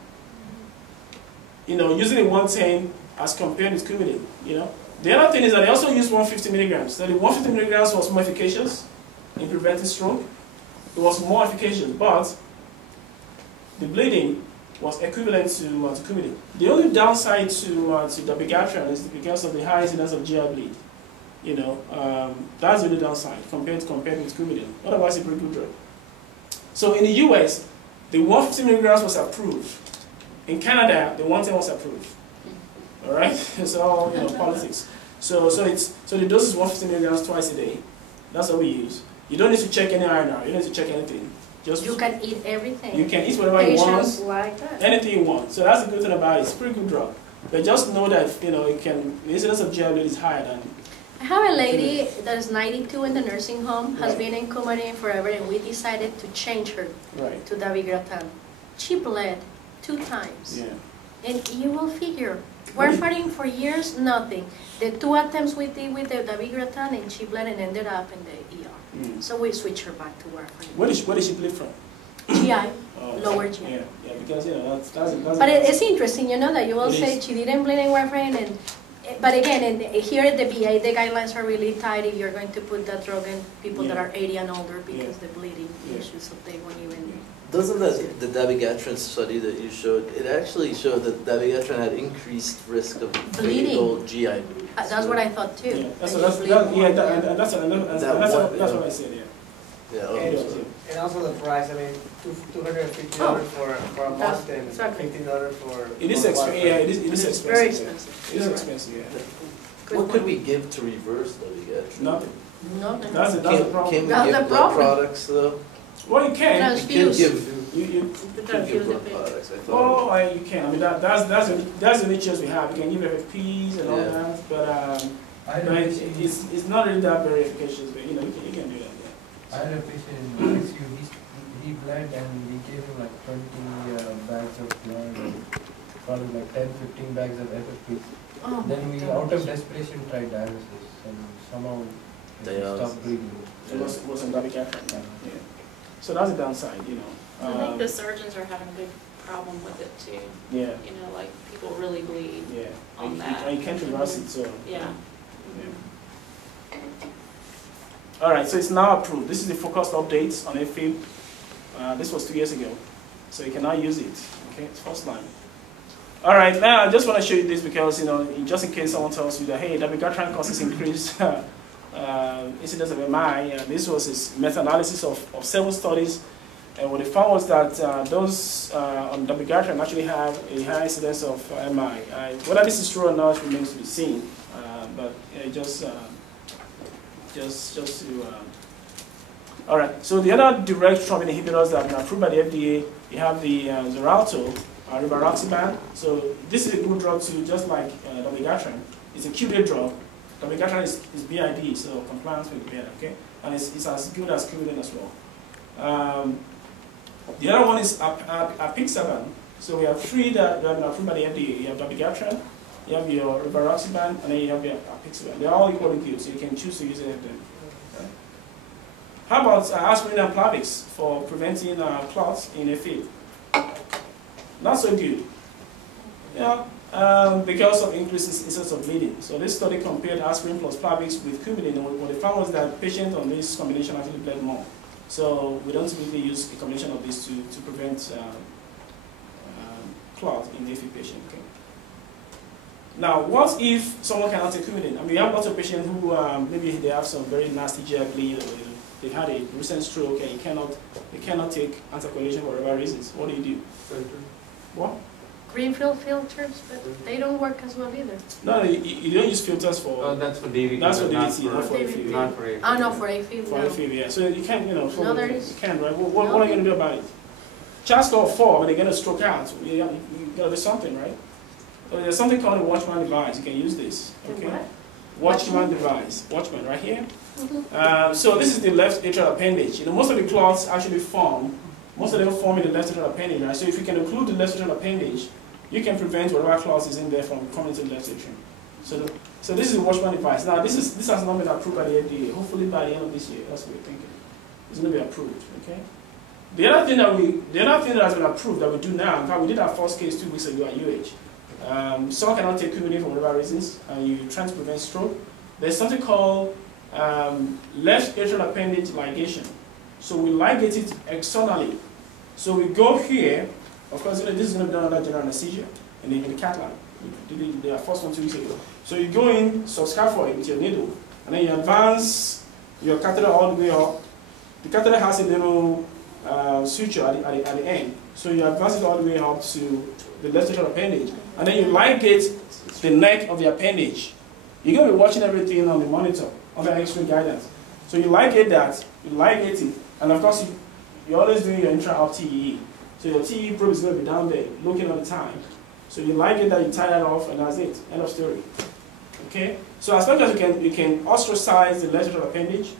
you know, using the 110 as compared with coumadin, you know. The other thing is that they also used 150 milligrams. So the 150 milligrams was more efficacious in preventing stroke. It was more efficacious, but the bleeding was equivalent to coumadin. The only downside to dabigatran is because of the high incidence of GI bleed. You know, that's the only downside compared with coumadin. Otherwise, it's a pretty good drug. So in the US, the 150 milligrams was approved. In Canada, the 110 was approved. All right, it's all, you know, politics. So the dose is 150 milligrams twice a day. That's what we use. You don't need to check any INR. You don't need to check anything. Just You can eat everything. You can eat whatever you Patients want. like that. Anything you want. So that's the good thing about it. It's a pretty good drug. But just know that, you know, it can, the incidence of GI bleed is higher than. I have a lady that's 92 in the nursing home, has Right. been in coumadin forever, and we decided to change her Right. to dabigatran. She bled 2 times. Yeah. And you will figure, warfarin for years, nothing. The 2 attempts we did with the dabigatran, and she bled and ended up in the ER. Mm. So we switched her back to warfarin. Where did she bleed from? GI, Oh, lower GI. Yeah, because, you know, that's But it's interesting, you know, that you will It say is. she didn't bleed in warfarin, and but again, here at the VA, the guidelines are really tight if you're going to put that drug in people that Yeah. are 80 and older because Yeah. the bleeding Yeah. issues, so they won't even. Doesn't the dabigatran study that you showed, it actually showed that dabigatran had increased risk of Bleeding. fatal GI. That's what I thought too. Yeah, that's that what you bleed more. that's what I said, yeah. Yeah, Yeah, okay. yeah. And also the price, I mean, $250 for a month and Exactly. $15 for. It is for expensive, yeah, it is It's expensive. very yeah. expensive. It is You're right. expensive, yeah. Good What could point. we give to reverse dabigatran? Nothing. No, That's the problem. Can we That's the give blood problem. products though? Well, you can. You Transfuse. can give, You could give blood products, I thought. oh, you can. I mean, that's the only choice we have. You can give FFPs and all Yeah. that, but I had a patient, it's not really that very efficacious. But you know, you can do that. Yeah. I had a patient in ICU, he bled and we gave him like 20 bags of blood, and probably like 10-15 bags of FFP. Oh Then my we, gosh. out of desperation, tried dialysis and somehow stopped bleeding. It was in dabigatran. Yeah. So that's the downside, you know. I think the surgeons are having a big problem with it too. Yeah. You know, like people really bleed. Yeah. On And that. you can't reverse it, so. Yeah. All right, so it's now approved. This is the focused updates on A-Fib. This was 2 years ago, so you can now use it. Okay, it's first line. All right, now I just want to show you this because, you know, just in case someone tells you that, hey, dabigatran causes increased incidence of MI. This was a meta-analysis of 7 studies, and what they found was that those on dabigatran actually have a high incidence of MI. Whether this is true or not remains to be seen, but just to. All right. So the other direct thrombin inhibitors that have been approved by the FDA, you have the Xarelto, rivaroxaban. So this is a good drug too, just like dabigatran. It's a QD drug. Dabigatran is BID, so compliance with better. Okay, and it's as good as coumadin as well. The other one is apixaban. So we have 3 that have been approved by the FDA. You have dabigatran, you have your rivaroxaban, and then you have your apixaban. They're all equally good, so you can choose to use any of them. Okay. How about aspirin and Plavix for preventing clots in A-Fib? Not so good. Yeah, because of increased incidence of bleeding. So this study compared aspirin plus Plavix with coumadin, and what they found was that patients on this combination actually bled more. So we don't typically use a combination of these to prevent clot in the A-Fib patient. Okay. Now, what if someone cannot take Coumadin? I mean, we have lots of patients who maybe they have some very nasty GI bleed, or they had a recent stroke, and they cannot take anticoagulation for whatever reasons. What do you do? Filter. What? Greenfield filters, but they don't work as well either. No, you don't use filters for. Oh, that's for DVT. That's for not DVT, not for A-Fib. Not for A-Fib. Oh, no, for A-Fib, For no. A-Fib, yeah. So you can't, No, there is. you can't, right? What are you going to do about it? Chance score of 4, when they're going to stroke out, you got to do something, right? So there's something called a Watchman device. You can use this. Okay. Watchman device. Watchman, right here. So this is the left atrial appendage. You know, most of the clots actually form. Most of them form in the left atrial appendage, right? So if you can include the left atrial appendage, you can prevent whatever clot is in there from coming to the left atrium. So this is the Watchman device. Now this has not been approved by the FDA. Hopefully by the end of this year, that's what we're thinking. It's going to be approved. Okay. The other thing that has been approved that we do now, in fact, we did our first case 2 weeks ago at UH. Someone cannot take Coumadin for whatever reasons, and you're trying to prevent stroke. There's something called left atrial appendage ligation. So we ligate it externally. So we go here. Of course, this is going to be done under general anesthesia and then in the cath lab. We did the first one 2 weeks ago. So you go in subscaphoid with your needle, and then you advance your catheter all the way up. The catheter has a little suture at the end. So you advance it all the way up to the left atrial appendage, and then you ligate the neck of the appendage. You're going to be watching everything on the monitor, under X-ray guidance. So you ligate that, you ligate it, and of course you're always doing your intra-op TEE. So your TEE probe is going to be down there, looking all the time. So you ligate that, you tie that off, and that's it. End of story. Okay? So as long as you can ostracize the left atrial appendage,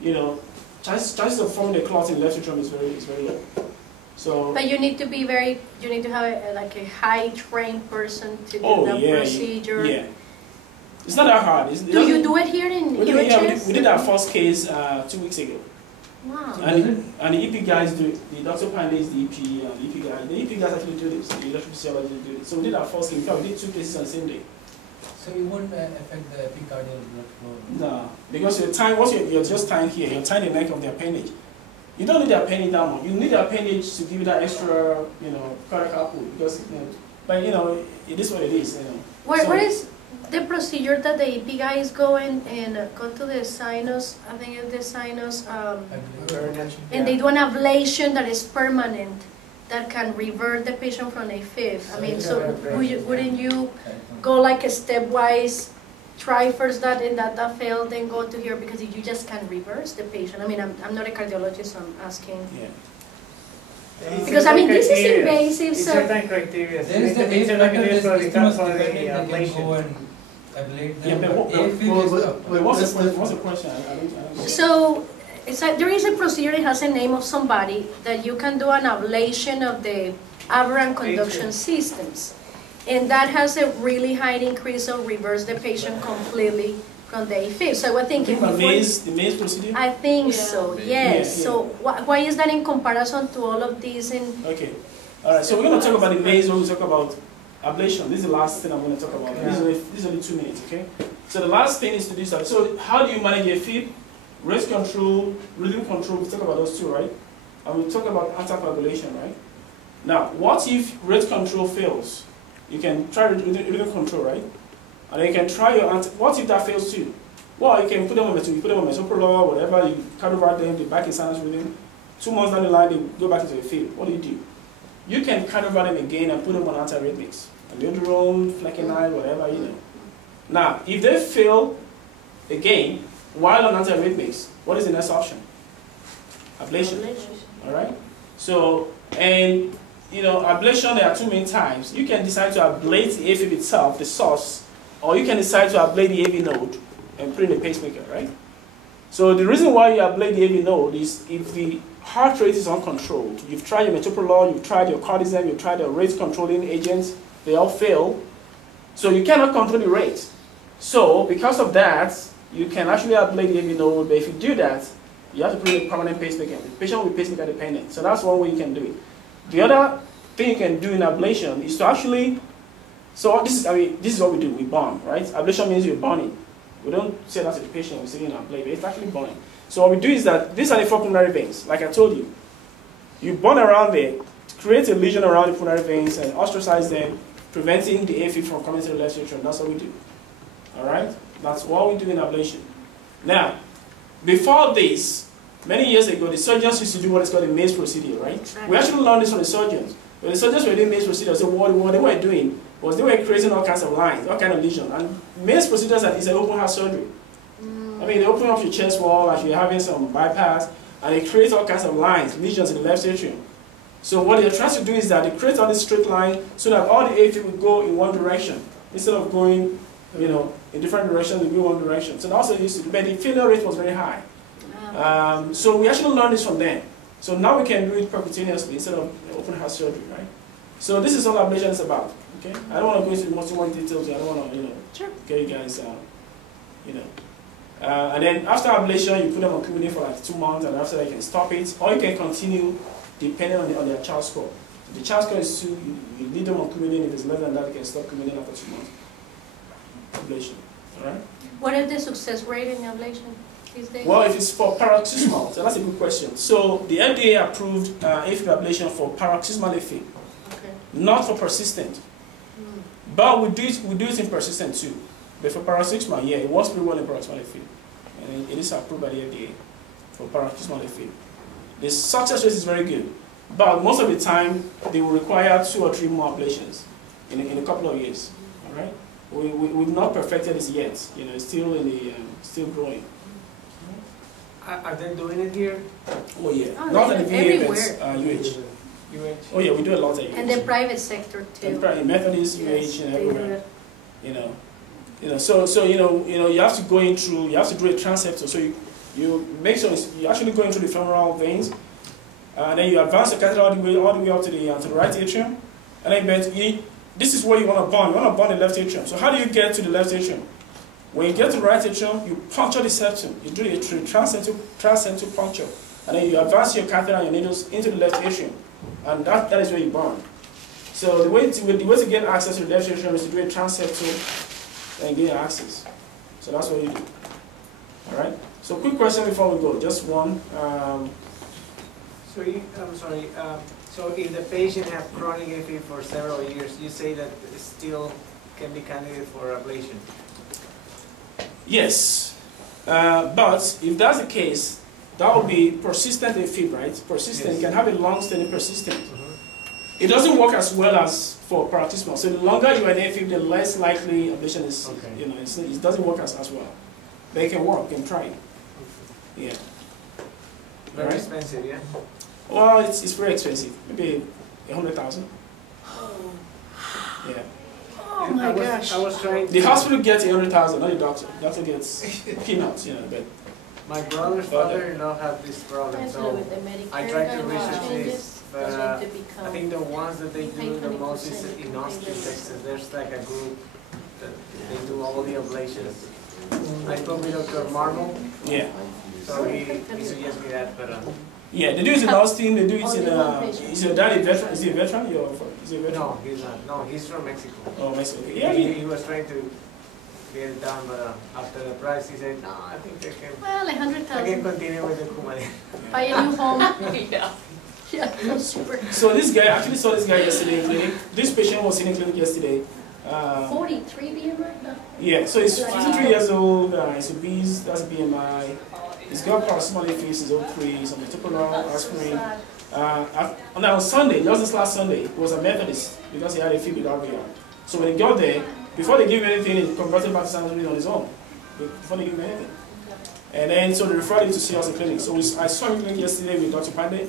you know, chances of forming a clot in the left atrium is very low. So, but you need to be you need to have a high trained person to do the procedure. Yeah. It's not that hard. Do you do it here in UTHS? Yeah, we did our first case 2 weeks ago. Wow. And the EP guys do it. The Dr. Pandey is the EP, the EP guys. The EP guys actually do this. The electrophysiologists do it. So we did our first case. In fact, we did 2 cases on the same day. So it won't affect the epicardial blood flow? No, because you're just tying here, you're tying the neck of the appendage. You don't need the appendage that much. You need the appendage to give you that extra, cardiac output, because, but it is what it is, What is the procedure that the EP guys go in and go to the sinus, I think it's the sinus, and they do an ablation that is permanent, that can revert the patient from A-Fib. I mean, so wouldn't you go like a stepwise, try first that and that failed, then go to here, because you just can't reverse the patient. I mean, I'm not a cardiologist, so I'm asking. Yeah. Because I mean, this is invasive. It's So certain criteria. There is the age factor, this is depending, they can go and ablate them. But what's the question? I don't So it's like there is a procedure. It has a name of somebody that you can do an ablation of the aberrant conduction systems. And that has a really high increase of reverse the patient completely from the A-Fib. So I was thinking the maze procedure? I think so, yes. Yeah. So why is that in comparison to all of these? Okay. All right, so we're going to talk about the maze when we talk about ablation. This is the last thing I'm going to talk about. Yeah. This is only 2 minutes, okay? So the last thing is to do that. So how do you manage A-Fib? Rate control, rhythm control, we talk about those 2, right? And we talk about anticoagulation, right? Now, what if rate control fails? You can try rhythm control, right? And then you can try your what if that fails too? Well, you can put them on metoprolol, whatever, you cardioverse them, they back in sinus rhythm. 2 months down the line, they go back into a field. What do? You can cardioverse them again and put them on antiarrhythmics. Amiodarone, flecainide, whatever, Now, if they fail again, while on antiarrhythmics, what is the next option? Ablation. All right? So, and ablation, there are 2 main types. You can decide to ablate the A-Fib itself, the source, or you can decide to ablate the AV node and put in a pacemaker, right? So the reason why you ablate the AV node is if the heart rate is uncontrolled. You've tried your metoprolol, you've tried your cortisone, you've tried your rate controlling agents, they all fail. So you cannot control the rate. So because of that, you can actually ablate the AV node, but if you do that, you have to put in a permanent pacemaker. The patient will be pacemaker dependent. So that's one way you can do it. The other thing you can do in ablation is to actually, this is what we do, we burn, right? Ablation means you're burning. We don't say that to the patient, we say ablate, but it's actually burning. So what we do is that these are the 4 pulmonary veins, like I told you. You burn around there, create a lesion around the pulmonary veins and ostracize them, preventing the A-Fib from coming to the left atrium. That's what we do. All right? That's what we do in ablation. Now, before this, many years ago, the surgeons used to do what is called a maze procedure, right? We actually learned this from the surgeons. When the surgeons were doing maze procedures, so what they were doing was they were creating all kinds of lines, all kinds of lesions. And maze procedures is an open heart surgery. I mean, they open up your chest wall as you're having some bypass, and they create all kinds of lines, lesions in the left atrium. So what they're trying to do is that they create all this straight line so that all the A-Fib will go in one direction instead of going, you know, in different directions. They go one direction. So also used to, but the failure rate was very high. So we actually learned this from them. So now we can do it percutaneously instead of open heart surgery, right? So this is all ablation is about. Okay, I don't want to go into much more details. I don't want to, you know, get you guys, you know. And then after ablation, you put them on coumadin for like 2 months, and after that you can stop it, or you can continue depending on their child score. If the child score is 2, you leave them on coumadin. If it's less than that, you can stop coumadin after 2 months. Ablation, all right? What is the success rate in ablation these days? Well, if it's for paroxysmal, so that's a good question. So the FDA approved A-Fib ablation for paroxysmal A-Fib, not for persistent. But we do it in persistent too. But for paroxysmal, yeah, it works pretty well in paroxysmal A-Fib. And it is approved by the FDA for paroxysmal A-Fib. The success rate is very good. But most of the time, they will require 2 or 3 more ablations in a couple of years. All right? We've not perfected this yet. You know, it's still in the still growing. Are they doing it here? Oh yeah, Oh, not at the VA, everywhere. but UH. UH? Oh yeah, we do a lot at UH. And the private sector too. And Methodist, Yes, UH, and they do everywhere. it. You know, so you have to go in through. You have to do a transeptal. So you make sure you actually go into the femoral veins, and then you advance the catheter all the way up to the right atrium, and then this is where you want to burn. You want to burn the left atrium. So how do you get to the left atrium? When you get to the right atrium, you puncture the septum. You do a transeptal puncture, and then you advance your catheter and your needles into the left atrium, and that is where you burn. So the way to get access to the left atrium is to do a transeptal and gain access. So that's what you do. All right. So quick question before we go. Just one. I'm sorry. So if the patient has chronic A-Fib for several years, you say that it still can be candidate for ablation? Yes, but if that's the case, that would be persistent A-Fib, right? Persistent, yes. You can have a long-standing persistent. It doesn't work as well as for paroxysmal. So the longer you are in A-Fib, the less likely ablation is. Okay. You know, it doesn't work as well. But it can work. You can try it. Yeah. Very expensive, yeah. Well, it's very expensive. Maybe 100,000. Yeah. Oh my gosh. I was trying to... The hospital gets 100,000, not the doctor. The doctor gets peanuts, you know. But my brother's father-in-law had this problem, so I tried to research this. But I think the ones that they do the most is in Austin, Texas. There's like a group that they do all the ablations. I spoke with Dr. Marble. Yeah. So he suggested me that, but... yeah, they do it in Austin, they do it in, is your daddy veteran? Is he a veteran? Is he a veteran? No, he's not. No, he's from Mexico. Oh, Mexico. Yeah, he was trying to get it done, but after the price, he said, no, I think they can... Well, 100,000. I can continue with the coumadin. Buy a new home. Yeah. Yeah, super. So this guy, I actually saw this guy yesterday in clinic. This patient was in clinic yesterday. 43 BMI? Yeah, so he's 53 years old, he's obese, that's BMI. He's got paroxysmal A-Fib, he's O3, he's on metoprolol, aspirin. On Sunday, just this last Sunday, he was a Methodist because he had a fib with RVR. So when he got there, before they give him anything, he converted back to Sanskrit on his own. Before they give him anything. And then, so they referred him to see us in clinic. So I saw him in clinic yesterday with Dr. Pandey.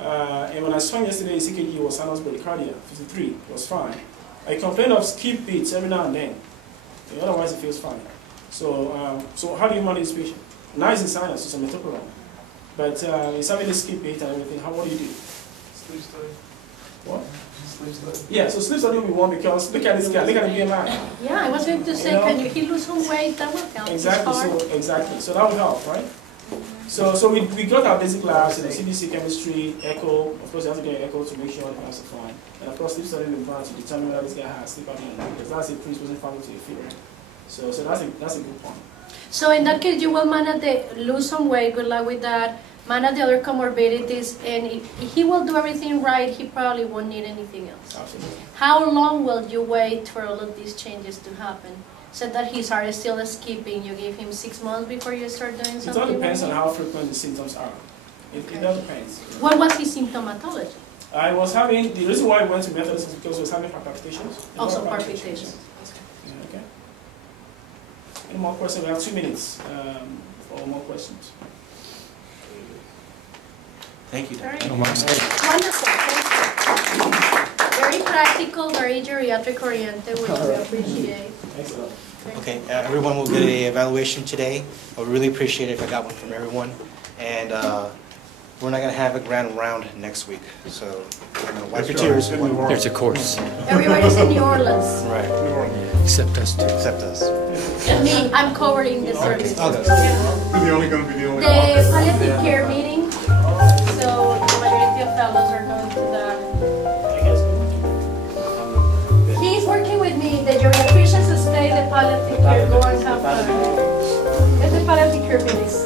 And when I saw him yesterday, his EKG was sinus bradycardia, 53, it was fine. I complained of skip beats every now and then. Otherwise, it feels fine. So, so how do you manage this patient? Now he's in sinus, so some metoprolol. But he's having a skip beat and everything. What do you do? Sleep study. What? Sleep study. Yeah, so sleep study will be one because look at this guy, look at the BMI. Yeah, I was going to say, can he lose some weight? That will help. Exactly, so that will help, right? So we got our basic labs, CBC, chemistry, echo. Of course, you have to get an echo to make sure the labs are fine. And of course, sleep study will be fine to determine whether this guy has sleep apnea or not, because that's a predisposing factor to a fever. So that's a good point. So in that case, you will manage to lose some weight, good luck with that, manage the other comorbidities, and if he will do everything right, he probably won't need anything else. Absolutely. How long will you wait for all of these changes to happen? So that his heart is still skipping, you give him 6 months before you start doing something? It all depends on how frequent the symptoms are. It all depends. What was his symptomatology? I was having, the reason why I went to Methodist is because I was having palpitations. Also palpitations. Okay. Any more questions? We have 2 minutes for more questions. Thank you, Dr. Wonderful, thank you. Very practical, very geriatric oriented, which we appreciate. Excellent. Okay, everyone will get an evaluation today. I would really appreciate it if I got one from everyone. And we're not going to have a grand round next week, so wipe your tears. There's a course. Everybody's in New Orleans. Right. Except us too. Except us. And me, I'm covering the service. Okay. You're only going to be the only The palliative care meeting, so the majority of fellows are going to that. He's working with me, the geriatricians stay, the palliative care go and have fun. It's the palliative care meetings.